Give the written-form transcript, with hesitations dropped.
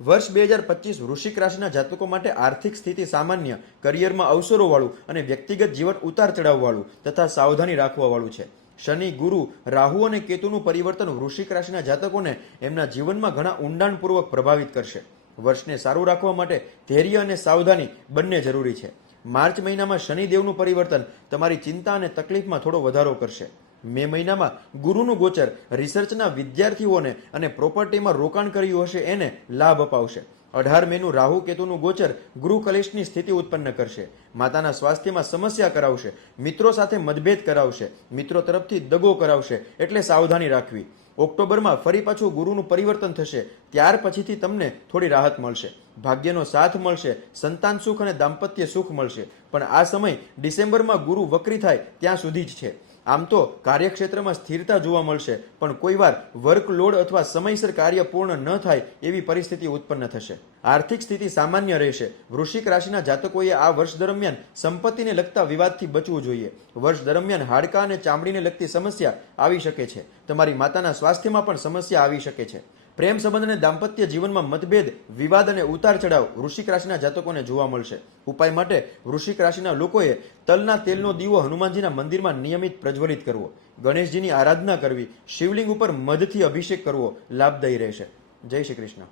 વર્ષ 2025 વૃશ્ચિક રાશિના જાતકો માટે આર્થિક સ્થિતિ સામાન્ય, કરિયરમાં અવસરોવાળું અને વ્યક્તિગત જીવન ઉતાર ચઢાવવાળું તથા સાવધાની રાખવાવાળું છે. શનિ, ગુરુ, રાહુ અને કેતુનું પરિવર્તન વૃશ્ચિક રાશિના જાતકોને એમના જીવનમાં ઘણા ઊંડાણપૂર્વક પ્રભાવિત કરશે. વર્ષને સારું રાખવા માટે ધૈર્ય અને સાવધાની બંને જરૂરી છે. માર્ચ મહિનામાં શનિદેવનું પરિવર્તન તમારી ચિંતા અને તકલીફમાં થોડો વધારો કરશે. મે મહિનામાં ગુરુનું ગોચર રિસર્ચના વિદ્યાર્થીઓને અને પ્રોપર્ટીમાં રોકાણ કર્યું હશે એને લાભ અપાવશે. 18 મેનું રાહુ કેતુનું ગોચર ગૃહ કલેશની સ્થિતિ ઉત્પન્ન કરશે. માતાના સ્વાસ્થ્યમાં સમસ્યા કરાવશે. મિત્રો સાથે મતભેદ કરાવશે. મિત્રો તરફથી દગો કરાવશે, એટલે સાવધાની રાખવી. ઓક્ટોબરમાં ફરી પાછું ગુરુનું પરિવર્તન થશે. ત્યાર પછીથી તમને થોડી રાહત મળશે. ભાગ્યનો સાથ મળશે. સંતાન સુખ અને દાંપત્ય સુખ મળશે. પણ આ સમય ડિસેમ્બરમાં ગુરુ વક્રી થાય ત્યાં સુધી જ છે. આમ તો કાર્યક્ષેત્રમાં સ્થિરતા જોવા મળશે, પણ કોઈવાર વર્કલોડ અથવા સમયસર કાર્ય પૂર્ણ ન થાય એવી પરિસ્થિતિ ઉત્પન્ન થશે. આર્થિક સ્થિતિ સામાન્ય રહેશે. વૃશ્ચિક રાશિના જાતકોએ આ વર્ષ દરમિયાન સંપત્તિને લગતા વિવાદથી બચવું જોઈએ. વર્ષ દરમિયાન હાડકાં અને ચામડીને લગતી સમસ્યા આવી શકે છે. તમારી માતાના સ્વાસ્થ્યમાં પણ સમસ્યા આવી શકે છે. પ્રેમ સંબંધ અને દાંપત્ય જીવનમાં મતભેદ, વિવાદ અને ઉતાર ચઢાવ વૃશ્ચિક રાશિના જાતકોને જોવા મળશે. ઉપાય માટે વૃશ્ચિક રાશિના લોકોએ તલના તેલનો દીવો હનુમાનજીના મંદિરમાં નિયમિત પ્રજ્વલિત કરવો, ગણેશજીની આરાધના કરવી, શિવલિંગ ઉપર મધથી અભિષેક કરવો લાભદાયી રહેશે. જય શ્રી કૃષ્ણ.